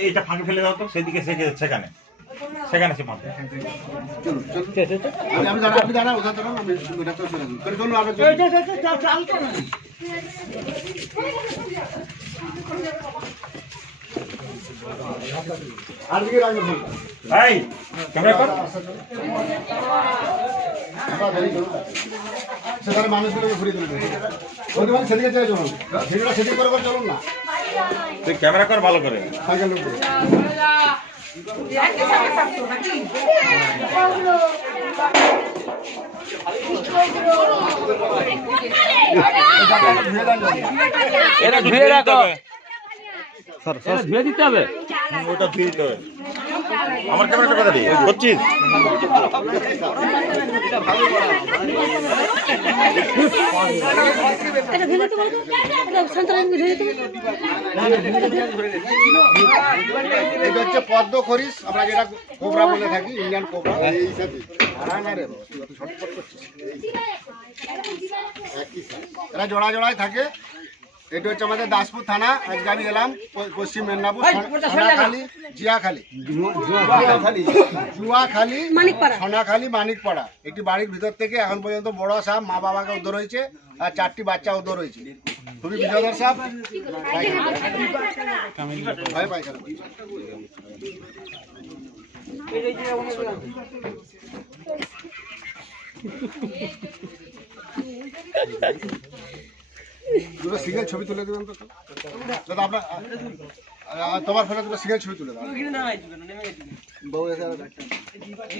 এইটা ফাঁকে- ফেলে দাও তো সেদিকে সেখানে সেখানে সে ফাঁকে চলুন আর দিকে রাখবেন ফোন। এই ক্যামেরা কর। সেখানে মানুষগুলোকে ঘুরিয়ে তুলবে বলতে পারেন সেদিকে চলে চলুন ভিডিওটা সেদিকে করে করে চলুন না তুই ক্যামেরা কর ভালো করে সাইকেল। এটা ধুয়ে রাখো ওটা এটা ধুয়ে দিতে হবে। ধুয়ে দিতে হবে। আমার ক্যামেরাটা কথা দিই করছিস এটা হচ্ছে পদ্ম খরিস আমরা যেটা কোবরা বলে থাকি ইন্ডিয়ান কোবরা এই হিসাবে। এরা জোড়া জোড়ায় থাকে। এটা হচ্ছে আমাদের দাসপুর থানা আজকে আমি এলাম পশ্চিম মেদিনীপুর সোনাখালী জিয়াখালী। জুয়াখালী। সোনাখালী মানিকপাড়া। একটি বাড়ির ভিতর থেকে এখন পর্যন্ত বড় সাপ মা বাবাকে উদ্ধার হয়েছে আর চারটি বাচ্চা উদ্ধার হয়েছে। খুবই বিজয়দার সাপ। ভয় পায়খানা করছে। দুটো সিঙ্গেল ছবি তুলে দেবেন তো? দাদা আপনার তোমার ফোনে দুটো সিঙ্গেল ছবি তুলে দাও। বউ এসে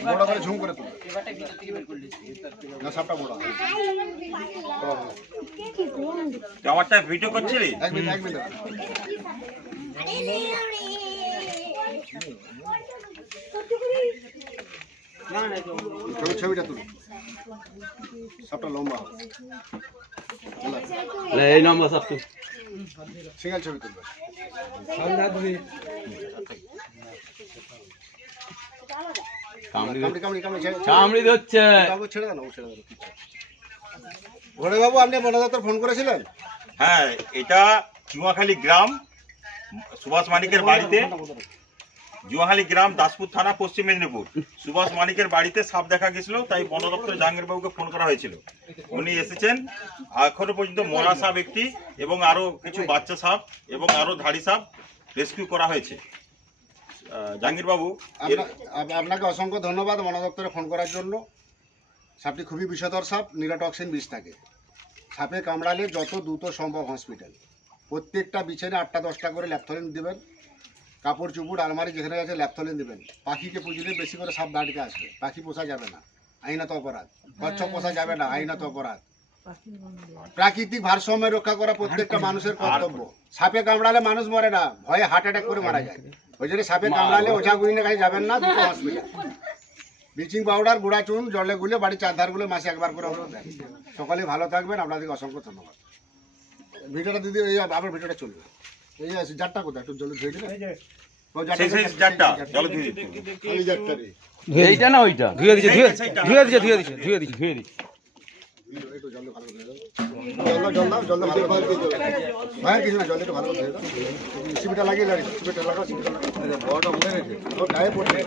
বড় করে ঝুম করে তুলে না সাপটা বড় আমারটা ভিডিও করছিলি? এক মিনিট এক মিনিট। ছবিটা তুলো। সাপটা লম্বা এই নম্বর সব সিঙ্গেল ছবি তুলবে। কামড়ি কামড়ি কামড়ি কামড়ি ছেড়ে কামড়ি ধরছে। বাবু ছেড়ে দাও ছেড়ে দাও। ঘরে বাবু আপনি বনা দত্তর ফোন করেছিলেন? হ্যাঁ এটা চুয়াখালী গ্রাম সুভাষ মানিকের বাড়িতে। জুয়াখালী গ্রাম, দাসপুর থানা, পশ্চিম মেদিনীপুর। সুভাষ মানিকের বাড়িতে সাপ দেখা গেছিল, তাই বন দপ্তরে জাহাঙ্গীরবাবুকে ফোন করা হয়েছিল। উনি এসেছেন। এখনও পর্যন্ত মরা সাপ একটি এবং আরও কিছু বাচ্চা সাপ এবং আরও ধাড়ি সাপ রেস্কিউ করা হয়েছে। জাহাঙ্গীরবাবু আপনাকে অসংখ্য ধন্যবাদ বন দপ্তরে ফোন করার জন্য। সাপটি খুবই বিষধর সাপ, নিরাটক্সিন বিষ থাকে। সাপে কামড়ালে যত দ্রুত সম্ভব হসপিটাল। প্রত্যেকটা বিছানে আটটা দশটা করে ল্যাপথলিন দেবেন। কাপড় চুপুর আলমারি যেখানে আছে ল্যাপথলিন দেবেন পাখিকে পুজিলে বেশি করে সাপ দাঁড়িয়ে আসবে। পাখি পোষা যাবে না। আইনত অপরাধ। কচ্ছপ পোষা যাবে না আইনত অপরাধ। প্রাকৃতিক ভারসাম্য রক্ষা করা প্রত্যেকটা মানুষের কর্তব্য। সাপে কামড়ালে মানুষ মরে না ভয়ে হার্ট অ্যাটাক করে মারা যায়। ওই জন্য সাপে কামড়ালে ওঝা গুইনে কাছে যাবেন না দুটো হসপিটাল ব্লিচিং পাউডার গুঁড়া চুন জলে গুলে বাড়ির চারধারগুলো মাসে একবার করে হলো সকালে ভালো থাকবেন আপনাদেরকে অসংখ্য ধন্যবাদ। ভিডিওটা দিদি এই আবার ভিডিওটা চলবে। এই আছে জারটা কোথায়? একটু জলে ধুয়ে দিলে? সেই সেই জারটা জলে ধুয়ে হবে। খালি জারটা রে এইটা না ওইটা? ধুয়ে দিছে ধুয়ে ধুয়ে দিছে ধুয়ে দিছে ধুয়ে দিছে ধুয়ে দিছে একটু জল ভালো করে দাও। জল দাও। জল দাও জল ভালো করে দাও। ভাই কিছু না জল একটু ভালো করে দাও। সিপিটা লাগিয়ে লাগি সিপিটা লাগাও সিপিটা লাগাও। বড়টা মনে রেখে ও গায়ে পড়ছে।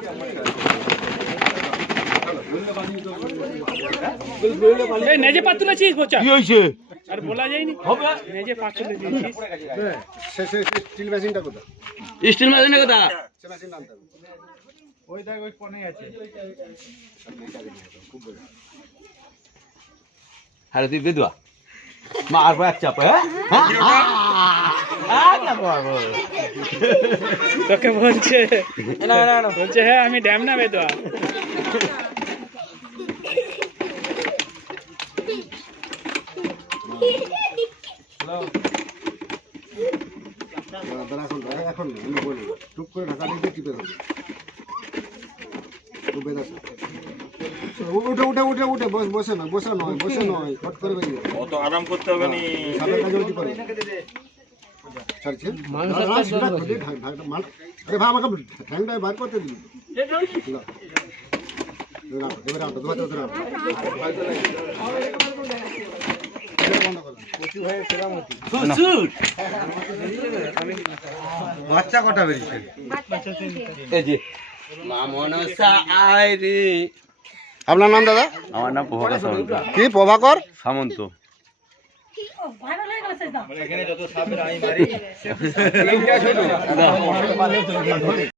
এই নেজে পা তুলেছিস বোচা? কি হইছে আর বলা যায়নি? হবে? নেজে পা তুলে দিয়েছিস। স্টিল মেশিনটা স্টিল কথা? সে মেশিন আনতে ওই দেখ ওই কোণে আছে। আরে তুই বেদুয়া মারবো এক চাপ হ্যাঁ? হ্যাঁ? মারবো তোকে বলছে বলছে হ্যাঁ আমি ড্যাম না বেদোয়া এখন এখন না, আমি বলি। করে উঠে উঠে উঠে উঠে বস নয় বসে নয় বসে নয় ফট করে আরাম করতে হবে নি সাপের কাজে উল্টি করে বার করতে দিবি এবার আটো, এবার আটো, আটো। বাচ্চা কটা বেরিয়েছে? এই যে। আপনার নাম দাদা? আমার নাম প্রভাকর সামন্ত। কি প্রভাকর? সামন্ত।